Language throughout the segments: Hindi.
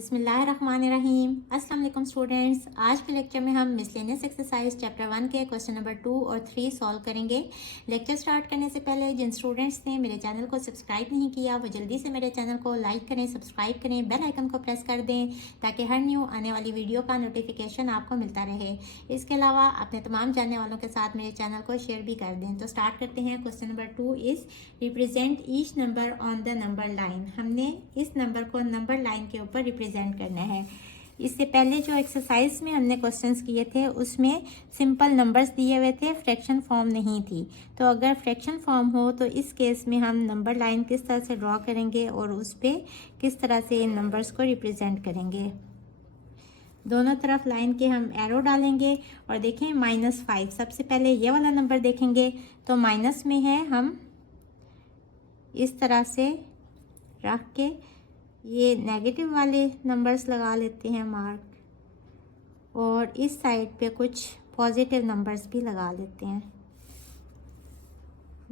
बिस्मिल्लाहिर्रहमानिर्रहीम। अस्सलाम वालेकुम स्टूडेंट्स, आज के लेक्चर में हम मिसलेनियस एक्सरसाइज चैप्टर 1 के क्वेश्चन नंबर 2 और 3 सॉल्व करेंगे। लेक्चर स्टार्ट करने से पहले जिन स्टूडेंट्स ने मेरे चैनल को सब्सक्राइब नहीं किया वो जल्दी से मेरे चैनल को लाइक करें, सब्सक्राइब करें, बेल आइकन को प्रेस कर दें ताकि हर न्यू आने वाली वीडियो का नोटिफिकेशन आपको मिलता रहे। इसके अलावा अपने तमाम जानने वालों के साथ मेरे चैनल को शेयर भी कर दें। तो स्टार्ट करते हैं। Question number 2 is represent each number on the number line. हमने इस नंबर को नंबर लाइन के ऊपर रिप्रेजेंट करना है। इससे पहले जो एक्सरसाइज में हमने क्वेश्चंस किए थे उसमें सिंपल नंबर्स दिए हुए थे, फ्रैक्शन फॉर्म नहीं थी। तो अगर फ्रैक्शन फॉर्म हो तो इस केस में हम नंबर लाइन किस तरह से ड्रॉ करेंगे और उस पर किस तरह से इन नंबर्स को रिप्रेजेंट करेंगे। दोनों तरफ लाइन के हम एरो डालेंगे और देखें -5। सबसे पहले ये वाला नंबर देखेंगे तो माइनस में है, हम इस तरह से रख के ये नेगेटिव वाले नंबर्स लगा लेते हैं मार्क, और इस साइड पे कुछ पॉजिटिव नंबर्स भी लगा लेते हैं।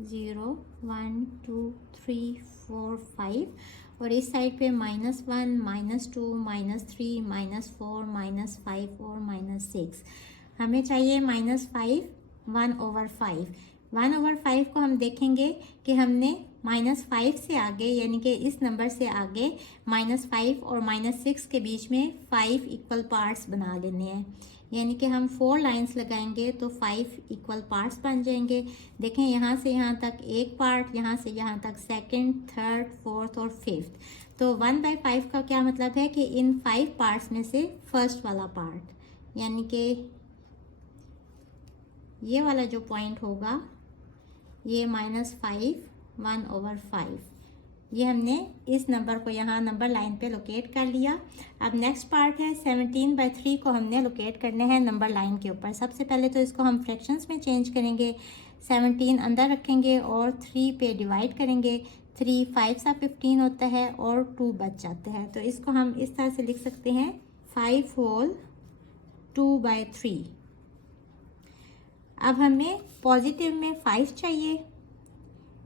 0 1 2 3 4 5, और इस साइड पे -1 -2 -3 -4 -5 और -6। हमें चाहिए -5 1/5। 1/5 को हम देखेंगे कि हमने -5 से आगे यानी कि इस नंबर से आगे -5 और -6 के बीच में 5 इक्वल पार्ट्स बना लेने हैं। यानी कि हम 4 लाइंस लगाएंगे तो 5 इक्वल पार्ट्स बन जाएंगे। देखें यहाँ से यहाँ तक एक पार्ट, यहाँ से यहाँ तक सेकंड, थर्ड, फोर्थ और फिफ्थ। तो 1/5 का क्या मतलब है कि इन 5 पार्ट्स में से फर्स्ट वाला पार्ट यानी कि ये वाला जो पॉइंट होगा ये -5 1/5। ये हमने इस नंबर को यहाँ नंबर लाइन पे लोकेट कर लिया। अब नेक्स्ट पार्ट है 17/3 को हमने लोकेट करने हैं नंबर लाइन के ऊपर। सबसे पहले तो इसको हम फ्रैक्शंस में चेंज करेंगे। 17 अंदर रखेंगे और 3 पे डिवाइड करेंगे। 3 5 सा 15 होता है और 2 बच जाते हैं। तो इसको हम इस तरह से लिख सकते हैं 5 होल 2/3। अब हमें पॉजिटिव में 5 चाहिए।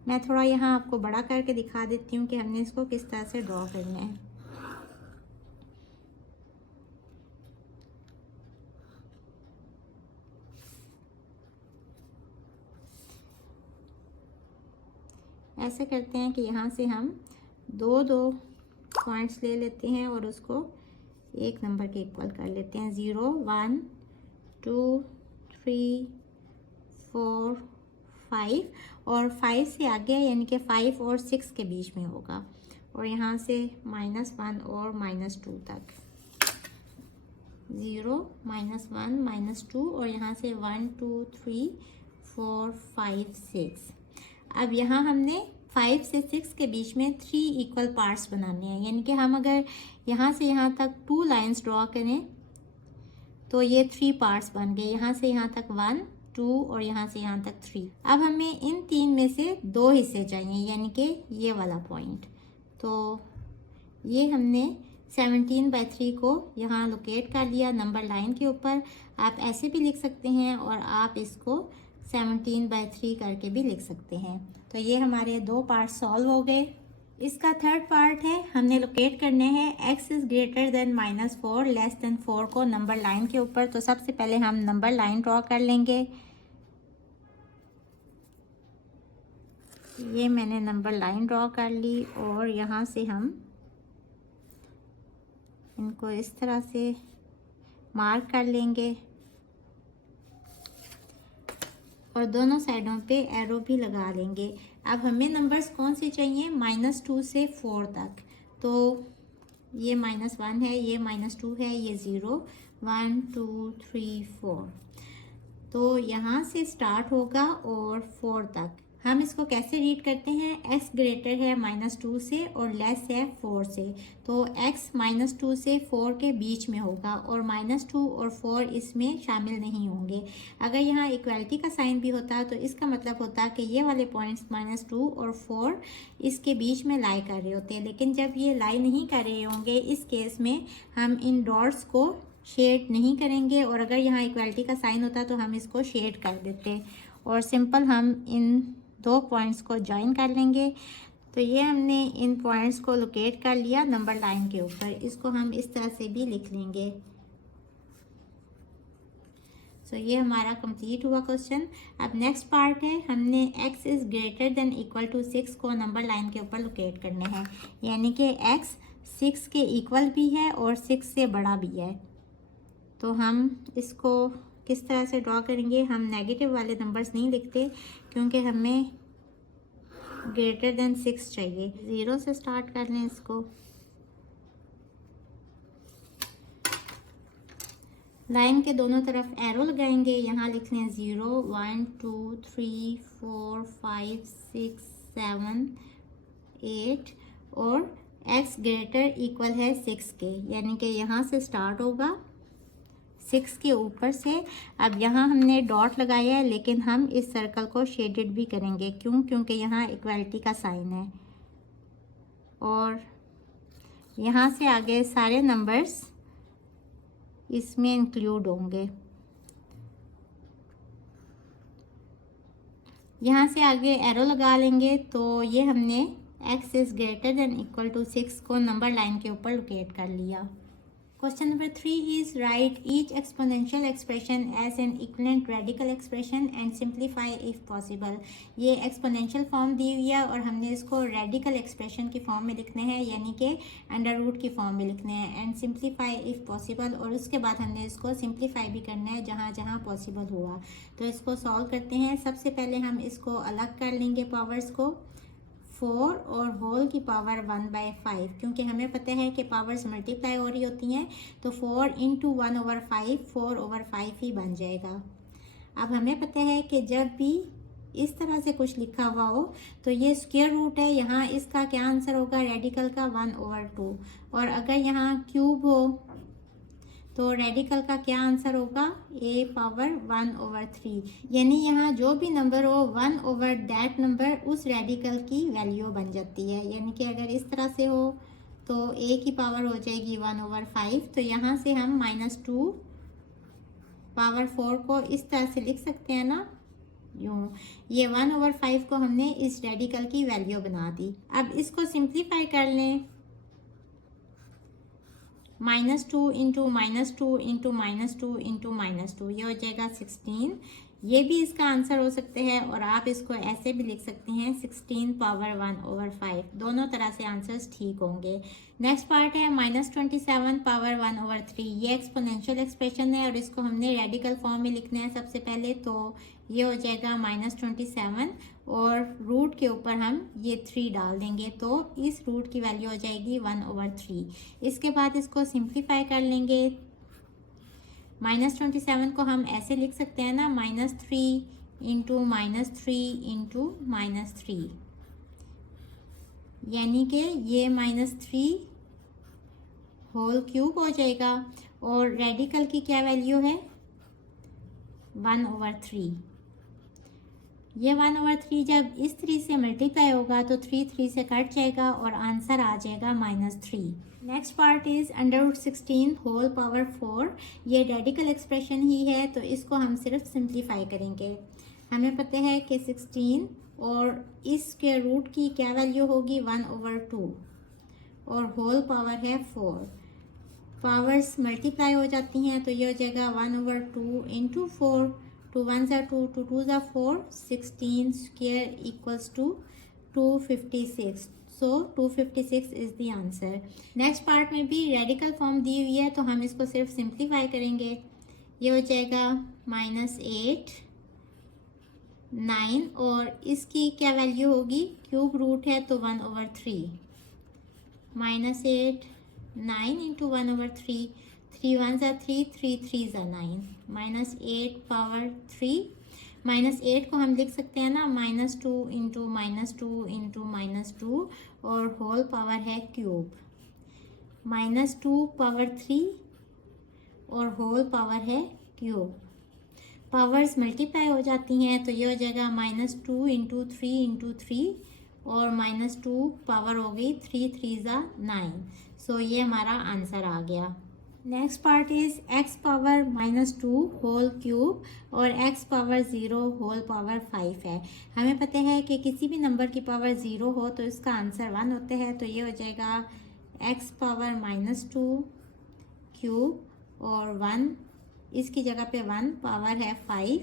मैं थोड़ा यहाँ आपको बड़ा करके दिखा देती हूँ कि हमने इसको किस तरह से ड्रॉ करना है। ऐसे करते हैं कि यहाँ से हम दो पॉइंट्स ले लेते हैं और उसको एक नंबर के इक्वल कर लेते हैं। 0 1 2 3 4 5, और 5 से आगे यानी कि 5 और 6 के बीच में होगा, और यहाँ से -1 और -2 तक। 0 -1 -2 और यहाँ से 1 2 3 4 5 6। अब यहाँ हमने 5 से 6 के बीच में 3 इक्वल पार्ट्स बनाने हैं। यानी कि हम अगर यहाँ से यहाँ तक 2 लाइंस ड्रॉ करें तो ये 3 पार्ट्स बन गए। यहाँ से यहाँ तक 1 2 और यहाँ से यहाँ तक 3। अब हमें इन 3 में से 2 हिस्से चाहिए यानी कि ये वाला पॉइंट। तो ये हमने 17/3 को यहाँ लोकेट कर लिया नंबर लाइन के ऊपर। आप ऐसे भी लिख सकते हैं और आप इसको 17/3 करके भी लिख सकते हैं। तो ये हमारे 2 पार्ट सॉल्व हो गए। इसका थर्ड पार्ट है, हमने लोकेट करने हैं x is greater than -4 less than 4 को नंबर लाइन के ऊपर। तो सबसे पहले हम नंबर लाइन ड्रॉ कर लेंगे। ये मैंने नंबर लाइन ड्रॉ कर ली और यहाँ से हम इनको इस तरह से मार्क कर लेंगे और दोनों साइडों पे एरो भी लगा लेंगे। अब हमें नंबर्स कौन से चाहिए? -2 से 4 तक। तो ये -1 है, ये -2 है, ये 0 1 2 3 4। तो यहाँ से स्टार्ट होगा और 4 तक। हम इसको कैसे रीड करते हैं? x ग्रेटर है -2 से और लेस है 4 से। तो x -2 से 4 के बीच में होगा और -2 और 4 इसमें शामिल नहीं होंगे। अगर यहाँ इक्वालिटी का साइन भी होता है तो इसका मतलब होता है कि ये वाले पॉइंट्स -2 और 4 इसके बीच में लाई कर रहे होते हैं। लेकिन जब ये लाई नहीं कर रहे होंगे इस केस में हम इन डॉट्स को शेड नहीं करेंगे, और अगर यहाँ इक्वालिटी का साइन होता तो हम इसको शेड कर देते और सिंपल हम इन 2 पॉइंट्स को ज्वाइन कर लेंगे। तो ये हमने इन पॉइंट्स को लोकेट कर लिया नंबर लाइन के ऊपर। इसको हम इस तरह से भी लिख लेंगे। तो ये हमारा कंप्लीट हुआ क्वेश्चन। अब नेक्स्ट पार्ट है, हमने x is greater than equal to 6 को नंबर लाइन के ऊपर लोकेट करने हैं, यानी कि x 6 के इक्वल भी है और 6 से बड़ा भी है। तो हम इसको किस तरह से ड्रॉ करेंगे? हम नेगेटिव वाले नंबर्स नहीं लिखते क्योंकि हमें ग्रेटर देन 6 चाहिए। 0 से स्टार्ट कर लें इसको। लाइन के दोनों तरफ एरो लगाएंगे। यहाँ लिख लें 0 1 2 3 4 5 6 7 8 और x ग्रेटर इक्वल है 6 के, यानी कि यहाँ से स्टार्ट होगा 6 के ऊपर से। अब यहाँ हमने डॉट लगाया है, लेकिन हम इस सर्कल को शेडेड भी करेंगे। क्यों? क्योंकि यहाँ इक्वालिटी का साइन है और यहाँ से आगे सारे नंबर्स इसमें इंक्लूड होंगे। यहाँ से आगे एरो लगा लेंगे। तो ये हमने x is greater than equal to 6 को नंबर लाइन के ऊपर लोकेट कर लिया। Question number 3 is write each exponential expression as an equivalent radical expression and simplify if possible। ये exponential फॉर्म दी हुई है और हमने इसको radical expression की फॉर्म में लिखने हैं, यानी कि अंडर रूट की फॉर्म में लिखने हैं, and simplify if possible। और उसके बाद हमने इसको simplify भी करना है जहाँ जहाँ पॉसिबल हुआ। तो इसको सॉल्व करते हैं। सबसे पहले हम इसको अलग कर लेंगे पावर्स को। 4 और होल की पावर 1/5, क्योंकि हमें पता है कि पावर्स मल्टीप्लाई हो रही होती हैं। तो 4 इंटू 1/5 4/5 ही बन जाएगा। अब हमें पता है कि जब भी इस तरह से कुछ लिखा हुआ हो तो ये स्क्वायर रूट है, यहाँ इसका क्या आंसर होगा? रेडिकल का 1/2। और अगर यहाँ क्यूब हो तो रेडिकल का क्या आंसर होगा? a power 1/3। यानी यहाँ जो भी नंबर हो 1/that नंबर उस रेडिकल की वैल्यू बन जाती है। यानी कि अगर इस तरह से हो तो a की पावर हो जाएगी 1/5। तो यहाँ से हम -2 पावर 4 को इस तरह से लिख सकते हैं ना, यूँ। ये 1/5 को हमने इस रेडिकल की वैल्यू बना दी। अब इसको सिंप्लीफाई कर लें। -2 इंटू -2 इंटू -2 इंटू -2, ये हो जाएगा 16। ये भी इसका आंसर हो सकते हैं और आप इसको ऐसे भी लिख सकते हैं 16 पावर 1/5। दोनों तरह से आंसर्स ठीक होंगे। नेक्स्ट पार्ट है -27 पावर 1/3। ये एक्सपोनेंशियल एक्सप्रेशन है और इसको हमने रेडिकल फॉर्म में लिखना है सबसे पहले। तो ये हो जाएगा -27 और रूट के ऊपर हम ये 3 डाल देंगे, तो इस रूट की वैल्यू हो जाएगी 1/3। इसके बाद इसको सिंप्लीफाई कर लेंगे। -27 को हम ऐसे लिख सकते हैं ना, -3 इंटू -3 इंटू -3, यानी कि ये -3 होल क्यूब हो जाएगा। और रेडिकल की क्या वैल्यू है? 1/3। ये 1/3 जब इस 3 से मल्टीप्लाई होगा तो 3 से कट जाएगा और आंसर आ जाएगा -3। Next part is √16 whole power 4। ये रेडिकल एक्सप्रेशन ही है, तो इसको हम सिर्फ सिंप्लीफाई करेंगे। हमें पता है कि 16 और इस स्क्वायर रूट की क्या वैल्यू होगी? 1/2 और होल पावर है 4। पावर्स मल्टीप्लाई हो जाती हैं तो ये हो जाएगा 1/2 into 4। 2 1 2, 2 2 4, 16 square equals to 256। So 256 is the answer। Next part में भी रेडिकल फॉर्म दी हुई है, तो हम इसको सिर्फ सिंप्लीफाई करेंगे। ये हो जाएगा -8 9 और इसकी क्या वैल्यू होगी? क्यूब रूट है तो 1/3। -8 9 इंटू 1/3। 3 1 3, 3 3 9, -8 पावर 3। -8 को हम लिख सकते हैं ना, -2 इंटू -2 इंटू -2 और होल पावर है क्यूब। -2 पावर 3 और होल पावर है क्यूब। पावर्स मल्टीप्लाई हो जाती हैं तो ये हो जाएगा -2 इंटू 3 इंटू 3 और -2 पावर हो गई 3 3 9। सो ये हमारा आंसर आ गया। Next part is x power -2 whole cube और x पावर 0 होल पावर 5 है। हमें पता है कि किसी भी नंबर की पावर 0 हो तो इसका आंसर 1 होता है, तो ये हो जाएगा x पावर -2 क्यूब और 1, इसकी जगह पे 1 पावर है 5,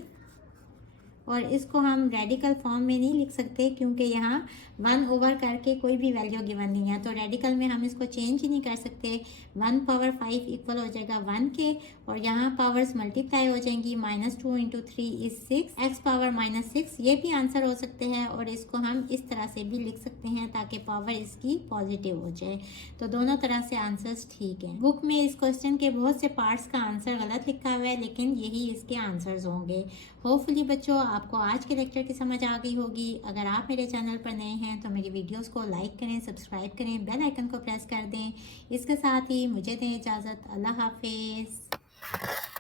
और इसको हम रेडिकल फॉर्म में नहीं लिख सकते क्योंकि यहाँ 1 ओवर करके कोई भी वैल्यू गिवन नहीं है, तो रेडिकल में हम इसको चेंज ही नहीं कर सकते। 1 पावर 5 इक्वल हो जाएगा 1 के, और यहाँ पावर्स मल्टीप्लाई हो जाएंगी। -2 × 3 इज 6, x पावर -6 ये भी आंसर हो सकते हैं, और इसको हम इस तरह से भी लिख सकते हैं ताकि पावर इसकी पॉजिटिव हो जाए। तो दोनों तरह से आंसर्स ठीक हैं। बुक में इस क्वेश्चन के बहुत से पार्ट्स का आंसर गलत लिखा हुआ है, लेकिन यही इसके आंसर्स होंगे। होपफुली बच्चों आपको आज के लेक्चर की समझ आ गई होगी। अगर आप मेरे चैनल पर नए हैं तो मेरी वीडियोस को लाइक करें, सब्सक्राइब करें, बेल आइकन को प्रेस कर दें। इसके साथ ही मुझे दें इजाज़त। अल्लाह हाफिज़।